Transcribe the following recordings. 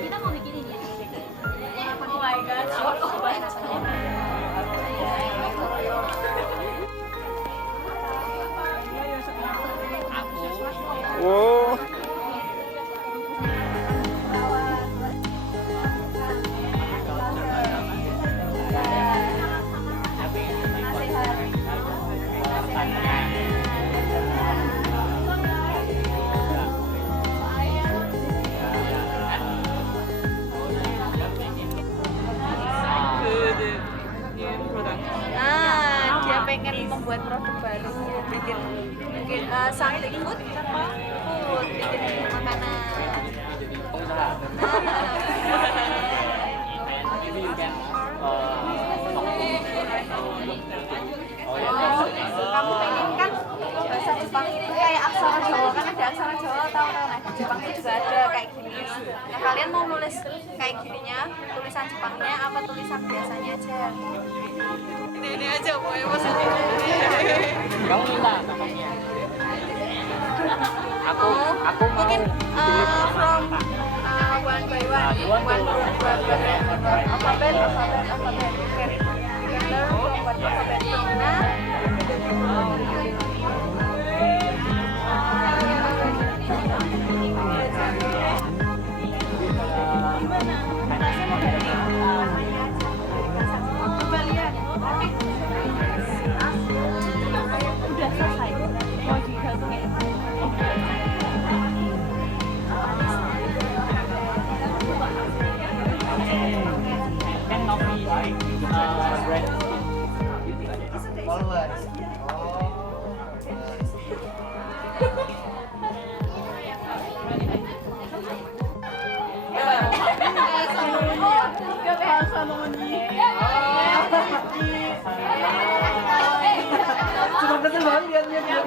Kita mau bikin ini ya. Oh my god. Wow. Nah, dia pengen membuat produk baru, bikin something food, bikin makanan. Kamu pengen kan bahasa Jepang itu kayak aksara Jawa, kan ada aksara Jawa tahu nah di Jepang itu juga ada kayak gini. Nah kalian mau nulis kayak gininya, tulisan Jepangnya apa tulisan biasanya aja? Ini aja pokoknya maksudnya. Kamu minta namanya. Aku mungkin from one by one, alphabet. Learn from what alphabet. Udah selesai. Mau digantungin. Kan Novi brand followers. Cuma kesel banget liatnya dia.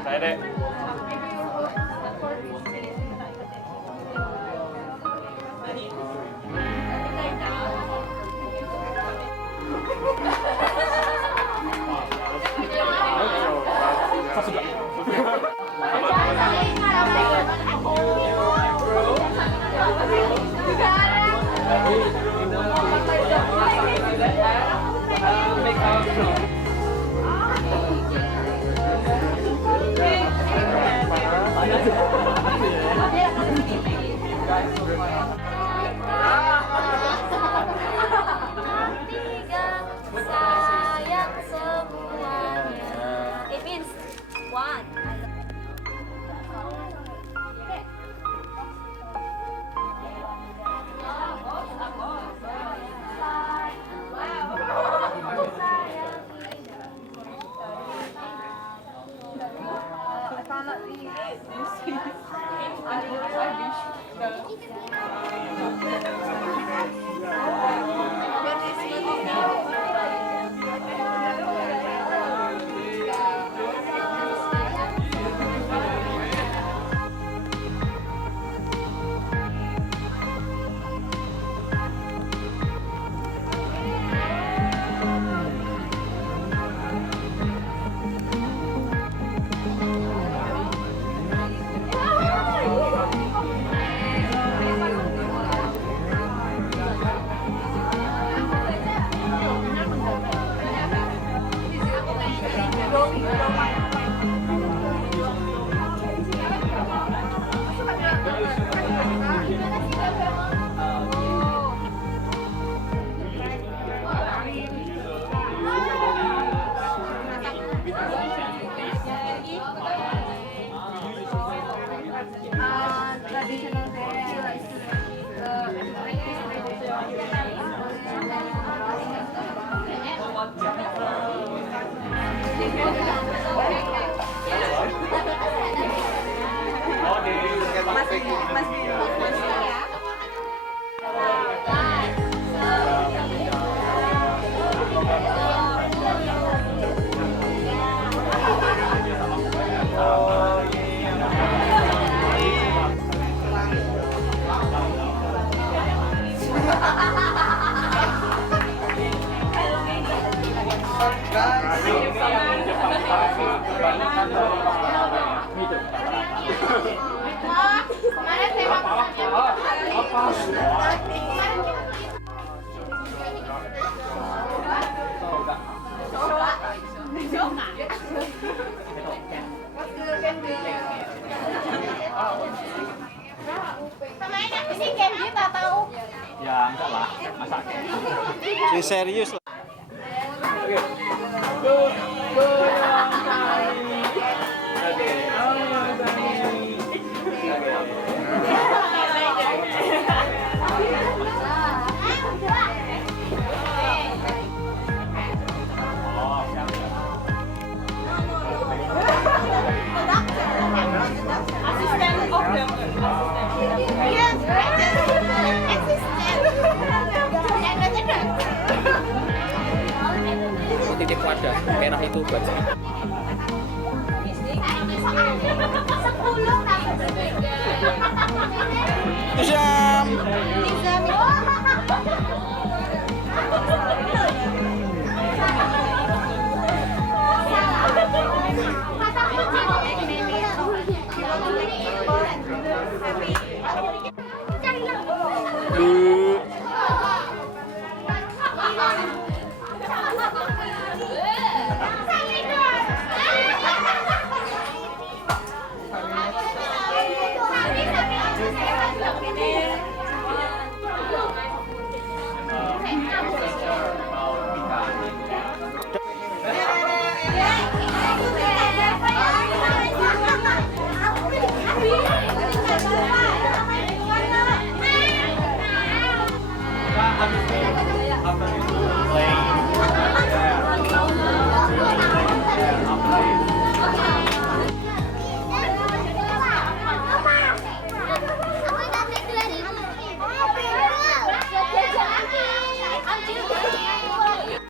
Saya deh. Sayang semuanya. It means one. Ini candy atau Ya enggak lah, masak. Serius lah. Titip wadah merah itu buat saya.